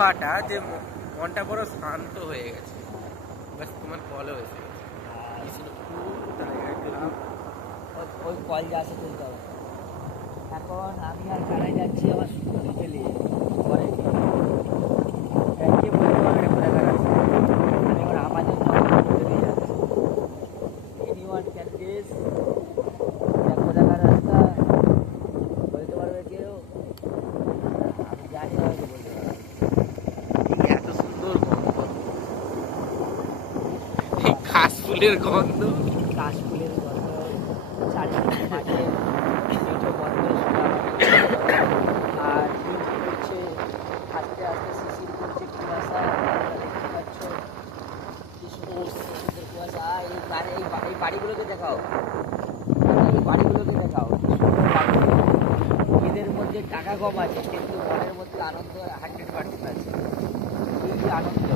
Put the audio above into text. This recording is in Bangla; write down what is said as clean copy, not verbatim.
আবহাওয়াটা যে মনটা বড় শান্ত হয়ে গেছে। বাস তোমার কলও এসে গেছে। ওই কল যা আছে তুলতে হবে। এখন আমি আর কানাই যাচ্ছি আমার স্কুটি ফেলে ঘরে কে বলতে পারবে কোথাকার আছে। এবার আমাদের বেরিয়ে যাচ্ছে এনিওয়ান ক্যান গেস কোথাকার রাস্তা বলতে পারবে কেউ? আমি জানি না, হয়তো বলতে পারবে। এত সুন্দর গন্ধ, এই কাশফুলের গন্ধ, কাশফুলের গন্ধ, চারিদিকে মাঠে মিঠো গন্ধ শোনা আর বৃষ্টি পড়ছে, আস্তে আস্তে শিশির পড়ছে, কুয়াশা দেখতে পাচ্ছ কি সুন্দর সুন্দর কুয়াশা। এই বাড়িগুলোকে দেখাও, এই বাড়িগুলোকে দেখাও কি সুন্দর বাড়িগুলো। এদের মধ্যে টাকা কম আছে কিন্তু মনের মধ্যে আনন্দ 100% আছে। এই যে আনন্দ,